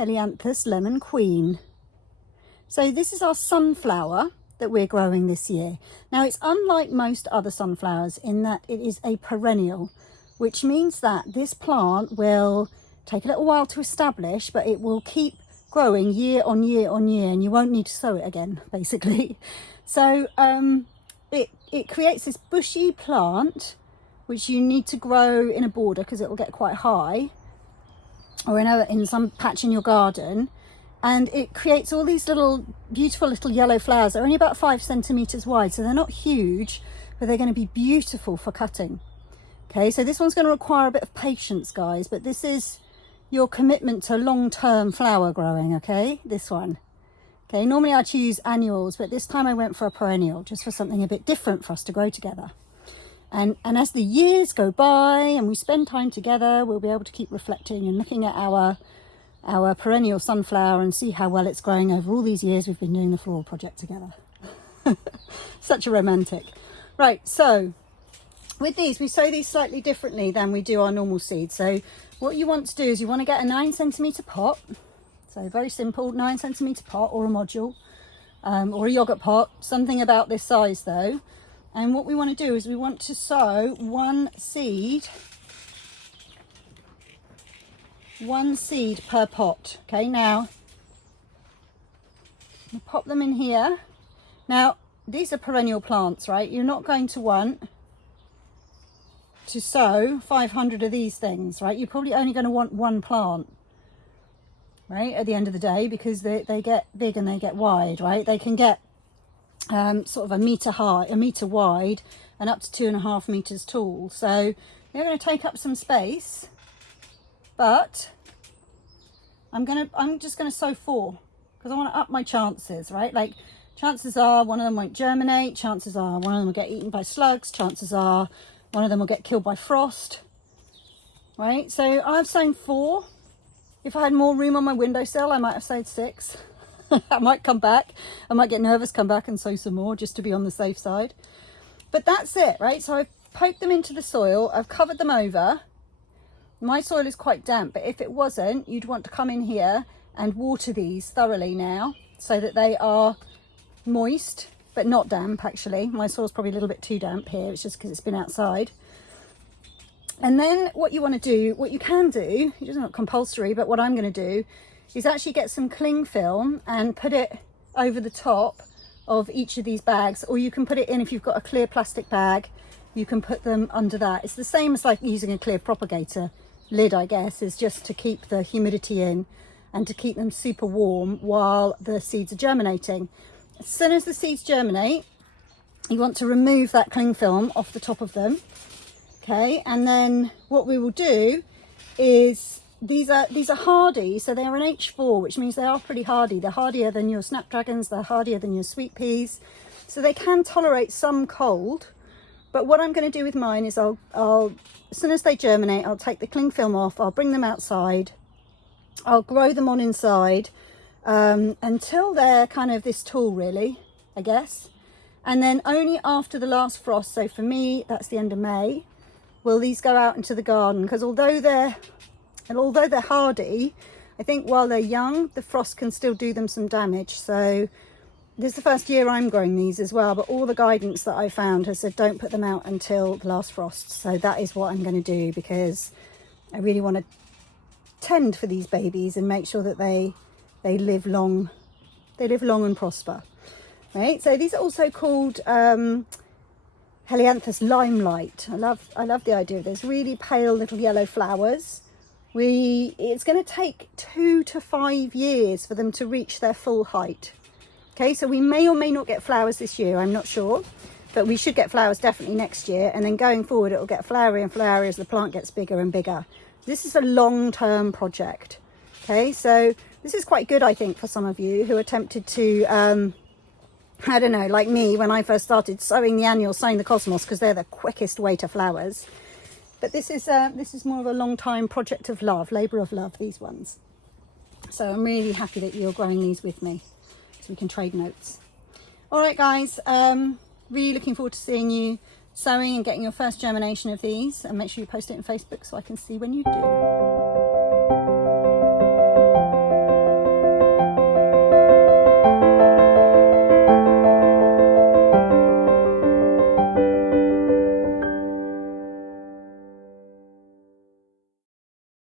Helianthus Lemon Queen. So this is our sunflower that we're growing this year. Now it's unlike most other sunflowers in that it is a perennial, which means that this plant will take a little while to establish, but it will keep growing year on year on year, and you won't need to sow it again, basically. So it creates this bushy plant which you need to grow in a border because it will get quite high, or in some patch in your garden, and it creates all these little beautiful little yellow flowers. They're only about 5 centimeters wide, so they're not huge, but they're going to be beautiful for cutting. Okay, so this one's going to require a bit of patience, guys, but this is your commitment to long-term flower growing. Okay, this one. Okay, normally I choose annuals, but this time I went for a perennial, just for something a bit different for us to grow together. And as the years go by and we spend time together, we'll be able to keep reflecting and looking at our perennial sunflower and see how well it's growing over all these years we've been doing the floral project together. Such a romantic. Right, so with these, we sow these slightly differently than we do our normal seeds. So what you want to do is you want to get a 9 centimeter pot. So very simple, 9 centimeter pot or a module, or a yogurt pot, something about this size though. And what we want to do is we want to sow one seed per pot. Okay, now you pop them in here. Now these are perennial plants, right? You're not going to want to sow 500 of these things, right? You're probably only going to want one plant, right, at the end of the day, because they get big and they get wide, right? They can get sort of a meter high, a meter wide, and up to 2.5 meters tall. So they're going to take up some space, but I'm just going to sow 4 because I want to up my chances, right? Like, chances are one of them won't germinate, chances are one of them will get eaten by slugs, chances are one of them will get killed by frost, right? So I've sown 4. If I had more room on my windowsill, I might have sowed 6. I might come back. I might get nervous, come back and sow some more just to be on the safe side. But that's it, right? So I've poked them into the soil. I've covered them over. My soil is quite damp, but if it wasn't, you'd want to come in here and water these thoroughly now so that they are moist, but not damp actually. My soil's probably a little bit too damp here. It's just because it's been outside. And then what you want to do, what you can do, it's not compulsory, but what I'm going to do is actually get some cling film and put it over the top of each of these bags, or you can put it in, if you've got a clear plastic bag, you can put them under that. It's the same as like using a clear propagator lid, I guess, is just to keep the humidity in and to keep them super warm while the seeds are germinating. As soon as the seeds germinate, you want to remove that cling film off the top of them. Okay, and then what we will do is these are hardy, so they're an H4, which means they are pretty hardy. They're hardier than your snapdragons, they're hardier than your sweet peas, so they can tolerate some cold. But what I'm going to do with mine is I'll as soon as they germinate, I'll take the cling film off, I'll bring them outside, I'll grow them on inside until they're kind of this tall, really, I guess. And then only after the last frost, so for me that's the end of May, will these go out into the garden, because although they're hardy, I think while they're young, the frost can still do them some damage. So this is the first year I'm growing these as well, but all the guidance that I found has said don't put them out until the last frost. So that is what I'm going to do, because I really want to tend for these babies and make sure that they live long and prosper. Right, so these are also called Helianthus Limelight. I love the idea of this. Really pale little yellow flowers. It's going to take 2 to 5 years for them to reach their full height. Okay, so we may or may not get flowers this year, I'm not sure, but we should get flowers definitely next year, and then going forward it'll get flowery and flowery as the plant gets bigger and bigger. This is a long-term project. Okay, so this is quite good, I think, for some of you who are tempted to I don't know, like me when I first started sowing the annuals, sowing the cosmos, because they're the quickest way to flowers. But this is more of a long time project of love, labour of love, these ones. So I'm really happy that you're growing these with me, so we can trade notes. All right, guys, really looking forward to seeing you sowing and getting your first germination of these, and make sure you post it on Facebook so I can see when you do.